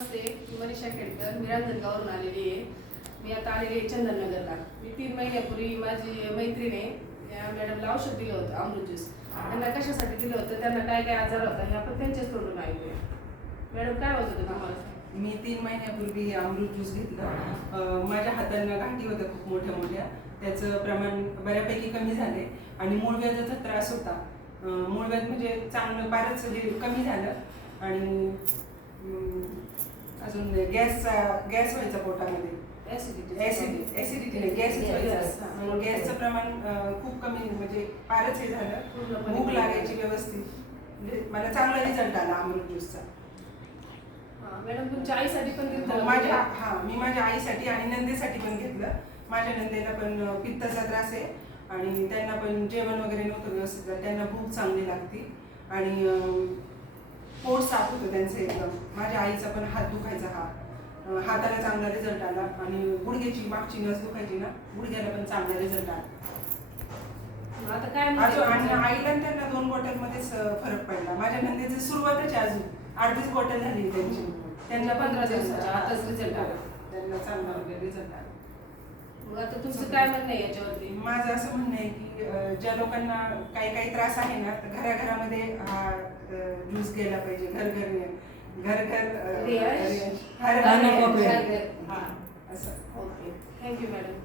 नमस्ते मी मनीषा खेडकर मी रांजणगावरून आलेली आहे. मी आता आलेली आहे चंदननगरला. मी तीन महिन्यापूर्वी माझी मैत्रिणी या मॅडमला औषध दिलं होतं अमृत ज्यूस त्यांना कशासाठी दिलं होतं त्यांना काय काय आजार होता हे आपण त्यांच्याच तोंडून ऐकूया. मॅडम काय होत होतं आम्हाला मी तीन महिन्यापूर्वी अमृत ज्यूस घेतलं. माझ्या हातांना गाठी होत्या खूप मोठ्या मोठ्या. त्याचं प्रमाण बऱ्यापैकी कमी झाले. आणि मूळव्याधाचा त्रास होता. अं, म्हणजे चांगलं फारच कमी झालं. आणि अजून गॅसचा गॅस व्हायचा पोटामध्ये. ऍसिडिटी ऍसिड ऍसिडिटी नाही गॅसच Gas, व्हायचा हा. गॅसचं प्रमाण खूप कमी म्हणजे फारच हे झालं. भूक लागायची व्यवस्थित. म्हणजे मला चांगला रिझल्ट आला अमृत ज्यूसचा मॅडम तुमच्या आईसाठी पण दिलं होतं माझ्या हा मी माझ्या आईसाठी आणि नंदेसाठी पण घेतलं. माझ्या नंदेला पण पित्ताचा त्रास आहे. आणि त्यांना पण जेवण वगैरे नव्हतं व्यवस्थित. त्यांना भूक चांगली लागती. आणि त्यांचं एकदम. माझ्या आईचा पण हात दुखायचा हा. हाताला चांगला रिझल्ट आला आणि गुडघ्याची मागची नस दुखायची ना गुडघ्याला पण चांगला रिझल्ट आला. आता काय आणि? आईला त्यांना दोन बॉटलमध्येच फरक पडला. माझ्या नंदेची सुरुवातच अजून अर्धीच बॉटल झाली त्यांची. त्यांना पंधरा दिवसाच्या आतच result आला. त्यांना चांगला रिझल्ट आला. मग आता तुमचं काय म्हणणं आहे याच्यावरती? माझं असं म्हणणं आहे की अं, ज्या लोकांना काही काही त्रास आहे ना तर घराघरामध्ये हा ज्यूस गेला पाहिजे. घर घर घर घर रियाज? हर. हा, असं. Okay thank you madam